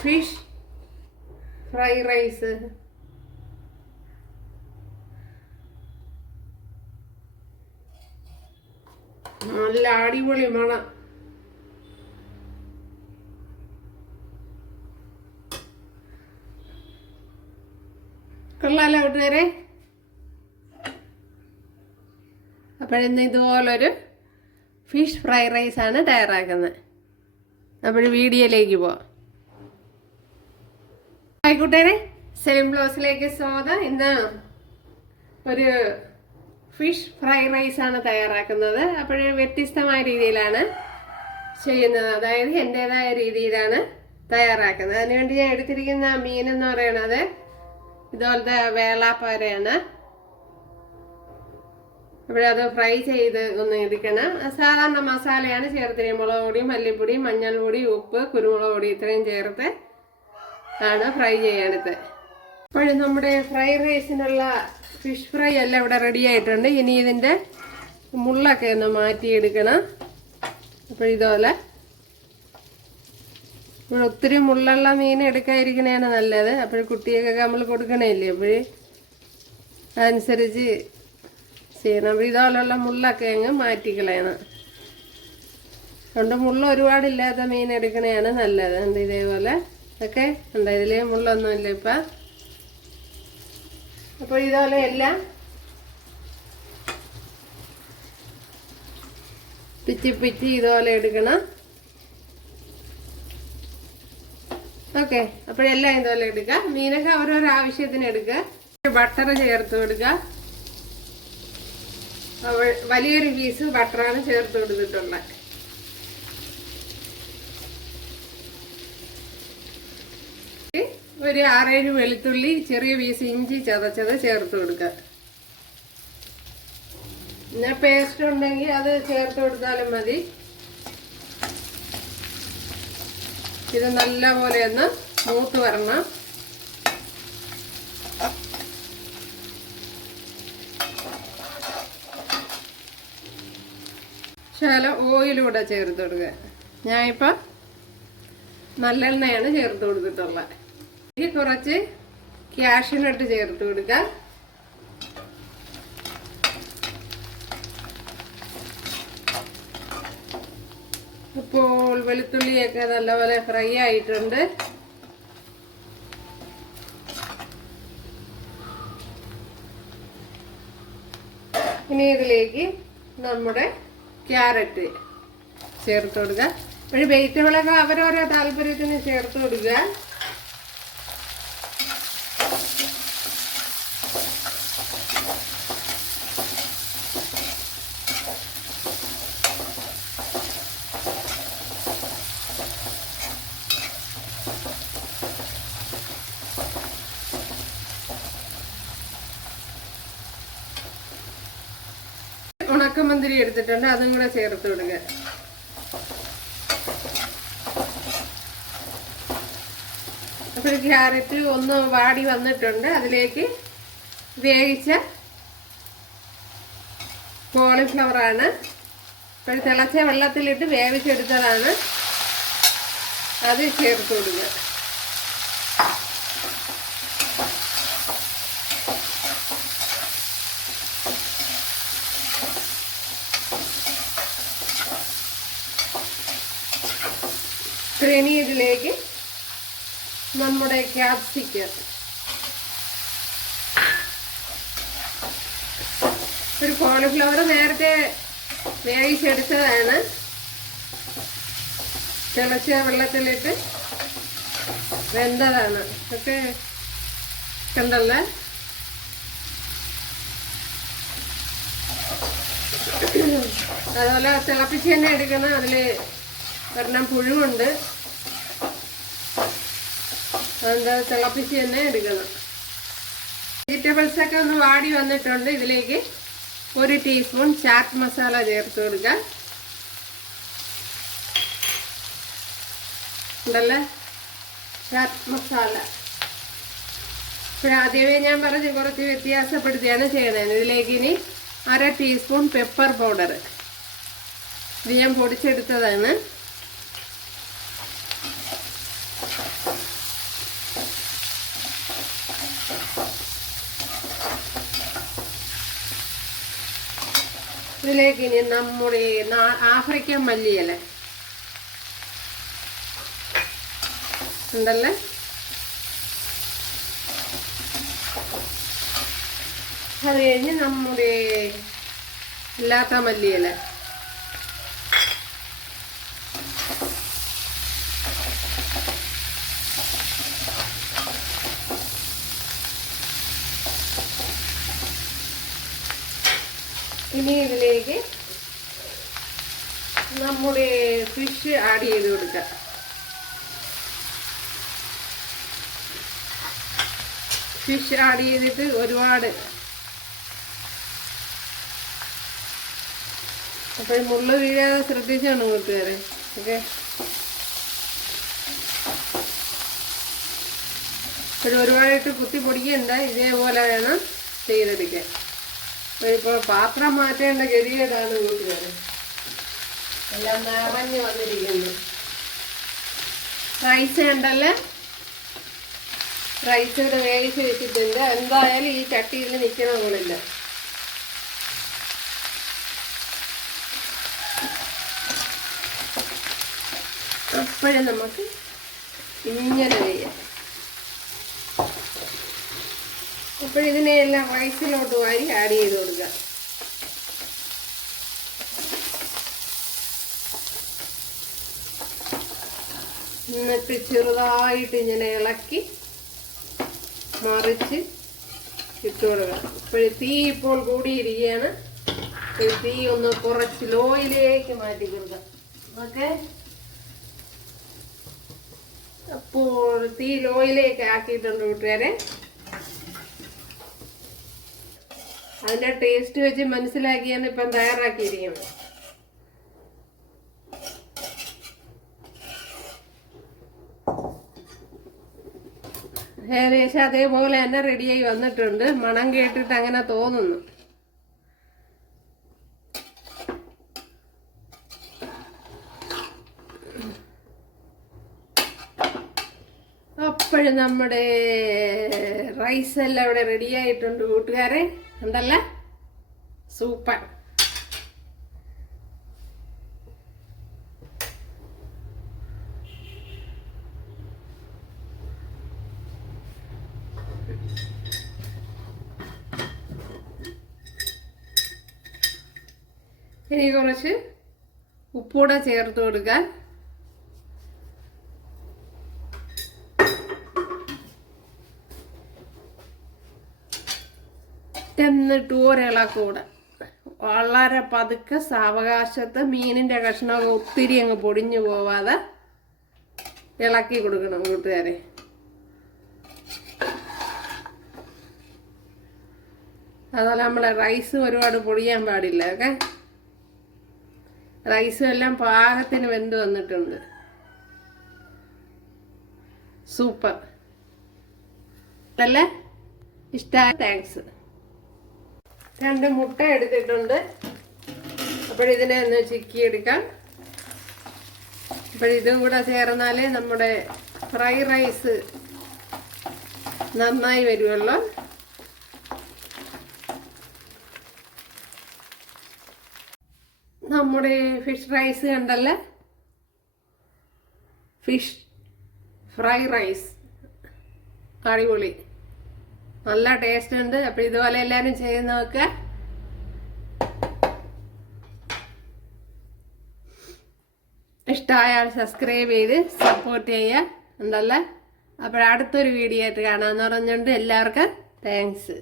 Fish fry rice നല്ല അടിപൊളി മണം. കൊള്ളാലോ കൂട്ടുകാരെ? അപ്പോഴെന്ന് ഇതുപോലൊരു ഫിഷ് ഫ്രൈ റൈസാണ് തയ്യാറാക്കുന്നത്. അപ്പോൾ വീഡിയോയിലേക്ക് പോവാം. ആയിക്കോട്ടേനെ സെയിം സെലിം ബ്ലോസിലേക്ക് സ്വാഗതം. ഇന്ന് ഒരു ഫിഷ് ഫ്രൈ റൈസ് ആണ് തയ്യാറാക്കുന്നത്. അപ്പോൾ വ്യത്യസ്തമായ രീതിയിലാണ് ചെയ്യുന്നത്. അതായത് എന്റെതായ രീതിയിലാണ് തയ്യാറാക്കുന്നത്. അതിനുവേണ്ടി ഞാൻ എടുത്തിരിക്കുന്ന മീൻ എന്ന് പറയുന്നത് ഇതുപോലത്തെ വേളാപ്പാരയാണ് ഇവിടെ അത് ഫ്രൈ ചെയ്ത് ഒന്ന് ഇരിക്കണം. സാധാരണ മസാലയാണ് ചേർത്തിരിക്കുന്നത്. മുളക് പൊടി മല്ലിപ്പൊടി മഞ്ഞൾപ്പൊടി ഉപ്പ് കുരുമുളക് പൊടി ഇത്രയും ചേർത്ത് ആണ് ഫ്രൈ ചെയ്യേണ്ടത് അപ്പോൾ നമ്മുടെ ഫ്രൈഡ് റൈസിനുള്ള ഫിഷ് ഫ്രൈ എല്ലാം ഇവിടെ റെഡി ആയിട്ടുണ്ട്. ഇനി ഇതിന്റെ മുള്ളൊക്കെ ഒന്ന് മാറ്റിയെടുക്കണം. അപ്പോൾ ഇതുപോലെ. ഇപ്പോൾ ഒത്തിരി മുള്ളുള്ള മീൻ എടുക്കാതിരിക്കണതാണ് നല്ലത്. അപ്പോൾ കുട്ടികൾക്കൊക്കെ നമ്മൾ കൊടുക്കണേല്ലേ അപ്പോൾ അതനുസരിച്ച് ചെയ്യണം. അപ്പോൾ ഇതുപോലുള്ള മുള്ളൊക്കെ അങ്ങ് മാറ്റിക്കളയണം. അതുകൊണ്ട് മുള്ള ഒരുപാടില്ലാത്ത മീൻ എടുക്കണതാണ് നല്ലത്. ഉണ്ട് ഇതേപോലെ ഒക്കെ ഉണ്ട് ഇതിൽ മുള്ളൊന്നുമില്ല ഇപ്പം. അപ്പോൾ ഇതുപോലെ എല്ലാം. പിച്ചി പിച്ചി ഇതുപോലെ എടുക്കണം. ഓക്കെ. അപ്പോഴെല്ലാം ഇതുപോലെ എടുക്കുക മീനൊക്കെ ഓരോരോ ആവശ്യത്തിന് എടുക്കുക. ബട്ടർ ചേർത്ത് കൊടുക്കുക. വലിയൊരു പീസ് ബട്ടറാണ് ചേർത്ത് കൊടുത്തിട്ടുള്ളത്. ഒരു ആറേഴ് വെളുത്തുള്ളി ചെറിയ പീസ് ഇഞ്ചി ചതച്ചത് ചേർത്ത് കൊടുക്കുക. പിന്നെ പേസ്റ്റ് ഉണ്ടെങ്കിൽ അത് ചേർത്ത് കൊടുത്താലും മതി. ഇത് നല്ലപോലെ ഒന്ന് മൂത്ത് വരണം. ശകലം ഓയിലൂടെ ചേർത്ത് കൊടുക്കുക. ഞാനിപ്പോൾ നല്ലെണ്ണയാണ് ചേർത്ത് കൊടുത്തിട്ടുള്ളത്. ഇനി കുറച്ച് ക്യാഷിനട്ട് ചേർത്ത് കൊടുക്കുക ഇപ്പോൾ വെളുത്തുള്ളിയൊക്കെ നല്ലപോലെ ഫ്രൈ ആയിട്ടുണ്ട്. ഇനി ഇതിലേക്ക് നമ്മുടെ ക്യാരറ്റ് ചേർത്ത് കൊടുക്കുക. ഒരു വെജിറ്റബിളൊക്കെ അവരോരോ താല്പര്യത്തിന് ചേർത്ത് കൊടുക്കുക. ഉണക്കമന്തിരി എടുത്തിട്ടുണ്ട് അതും കൂടെ ചേർത്ത് വിടുക അപ്പോൾ ക്യാരറ്റ് ഒന്ന് വാടി വന്നിട്ടുണ്ട് അതിലേക്ക് വേവിച്ച കോളിഫ്ലവർ ആണ്. ഇപ്പോൾ തിളച്ച വെള്ളത്തിലിട്ട് വേവിച്ചെടുത്തതാണ്. അത് ചേർത്ത് കൊടുക്കുക ഇനി ഇതിലേക്ക് നമ്മുടെ ക്യാപ്സിക്കം. ഒരു കോളിഫ്ലവർ നേരത്തെ വേവിച്ചെടുത്തതാണ് തിളച്ച വെള്ളത്തിലിട്ട് വെന്തതാണ്. ഒക്കെ കണ്ടല്ലേ? അതുപോലെ തിളപ്പിച്ച് തന്നെ എടുക്കണം അതിൽ ഒരെണ്ണം പുഴുവുണ്ട്. അതെന്താ തിളപ്പിച്ച് തന്നെ എടുക്കണം. വെജിറ്റബിൾസ് ഒക്കെ ഒന്ന് വാടി വന്നിട്ടുണ്ട്. ഇതിലേക്ക് ഒരു ടീസ്പൂൺ ചാറ്റ് മസാല ചേർത്ത് കൊടുക്കാം ഉണ്ടല്ലേ? ചാറ്റ് മസാല ആദ്യമേ ഞാൻ പറഞ്ഞ് കുറച്ച് വ്യത്യാസപ്പെടുത്തിയാണ് ചെയ്യണത്. ഇതിലേക്ക് ഇനി അര ടീസ്പൂൺ പെപ്പർ പൗഡർ ഇത് ഞാൻ പൊടിച്ചെടുത്തതാണ്. ഇതിലേക്ക് ഇനി നമ്മുടെ ആഫ്രിക്കൻ മല്ലിയില. ഉണ്ടല്ലേ? അത് കഴിഞ്ഞ് നമ്മുടെ ഇല്ലാത്ത മല്ലിയില. ഇനി ഇതിലേക്ക് നമ്മുടെ ഫിഷ് ആഡ് ചെയ്ത് കൊടുക്കാം. ഫിഷ് ആഡ് ചെയ്തിട്ട് ഒരുപാട്. അപ്പോൾ മുള്ള വീഴാതെ ശ്രദ്ധിച്ചാണ് കൂട്ടുകാരെ. ഓക്കെ. ഒരു ഒരുപാടായിട്ട് കുത്തി പൊടിക്കണ്ട. ഇതേപോലെ വേണം ചെയ്തെടുക്കാൻ. ഇപ്പോൾ പാത്രം മാറ്റേണ്ട ഗതികേടാണ് കൂട്ടുകാരെ എല്ലാം നിറഞ്ഞു വന്നിരിക്കുന്നു. റൈസ് ഉണ്ടല്ലേ? റൈസ് ഇവിടെ വേവിച്ച് വെച്ചിട്ടുണ്ട്. എന്തായാലും ഈ ചട്ടിയിൽ നിൽക്കണ പോലില്ല. അപ്പോഴും നമുക്ക് ഇങ്ങനെ ചെയ്യാം. അപ്പോഴിതിനെ എല്ലാം റൈസിലോട്ട് വാരി ആഡ് ചെയ്ത് കൊടുക്കുക എന്നിട്ട് ചെറുതായിട്ട് ഇങ്ങനെ ഇളക്കി മറിച്ച് ഇട്ട് കൊടുക്കുക ഇപ്പോഴും തീ ഇപ്പോൾ കൂടിയിരിക്കുകയാണ് തീ ഒന്ന് കുറച്ച് ലോയിലേക്ക് മാറ്റി കൊടുക്കുക ഓക്കെ? അപ്പോൾ തീ ലോയിലേക്ക് ആക്കിയിട്ടുണ്ട് കൂട്ടുകാരെ. അതിന്റെ ടേസ്റ്റ് വെച്ച് മനസ്സിലാക്കിയാണ് ഇപ്പം തയ്യാറാക്കിയിരിക്കുന്നത് ഏകദേശം അതേപോലെ തന്നെ റെഡിയായി വന്നിട്ടുണ്ട്. മണം കേട്ടിട്ട് അങ്ങനെ തോന്നുന്നു. അപ്പോഴും നമ്മുടെ റൈസ് എല്ലാം ഇവിടെ റെഡി ആയിട്ടുണ്ട് കൂട്ടുകാരെ. ഉണ്ടല്ലേ? സൂപ്പർ. ഇനി കുറച്ച് ഉപ്പൂടെ ചേർത്ത് കൊടുക്കാൻ എന്നിട്ട് ഒരിളക്കൂടെ വളരെ പതുക്കെ സാവകാശത്ത് മീനിന്റെ കഷ്ണമൊക്കെ ഒത്തിരി അങ്ങ് പൊടിഞ്ഞു പോവാതെ ഇളക്കി കൊടുക്കണം കൂട്ടുകാരെ. അതുപോലെ നമ്മളെ റൈസ് ഒരുപാട് പൊടിയാൻ പാടില്ല ഓക്കെ? റൈസും എല്ലാം പാകത്തിന് വെന്ത് വന്നിട്ടുണ്ട്. സൂപ്പർ. അല്ലേ? ഇഷ്ടമായ താങ്ക്സ്. രണ്ട് മുട്ട എടുത്തിട്ടുണ്ട്. അപ്പോഴിതിനെ ഒന്ന് ചിക്കി എടുക്കാം അപ്പോഴിതും കൂടെ ചേർന്നാൽ നമ്മുടെ ഫ്രൈ റൈസ് നന്നായി വരുമല്ലോ നമ്മുടെ ഫിഷ് റൈസ് കണ്ടല്ലേ? Fish fry rice. അടിപൊളി. നല്ല ടേസ്റ്റ് ഉണ്ട്. അപ്പൊ ഇതുപോലെ എല്ലാവരും ചെയ്ത് നോക്കുക ഇഷ്ടമായാൽ സബ്സ്ക്രൈബ് ചെയ്ത് സപ്പോർട്ട് ചെയ്യുക. ഉണ്ടല്ലേ? അപ്പോൾ അടുത്തൊരു വീഡിയോ ആയിട്ട് കാണാമെന്ന് പറഞ്ഞുകൊണ്ട് എല്ലാവർക്കും താങ്ക്സ്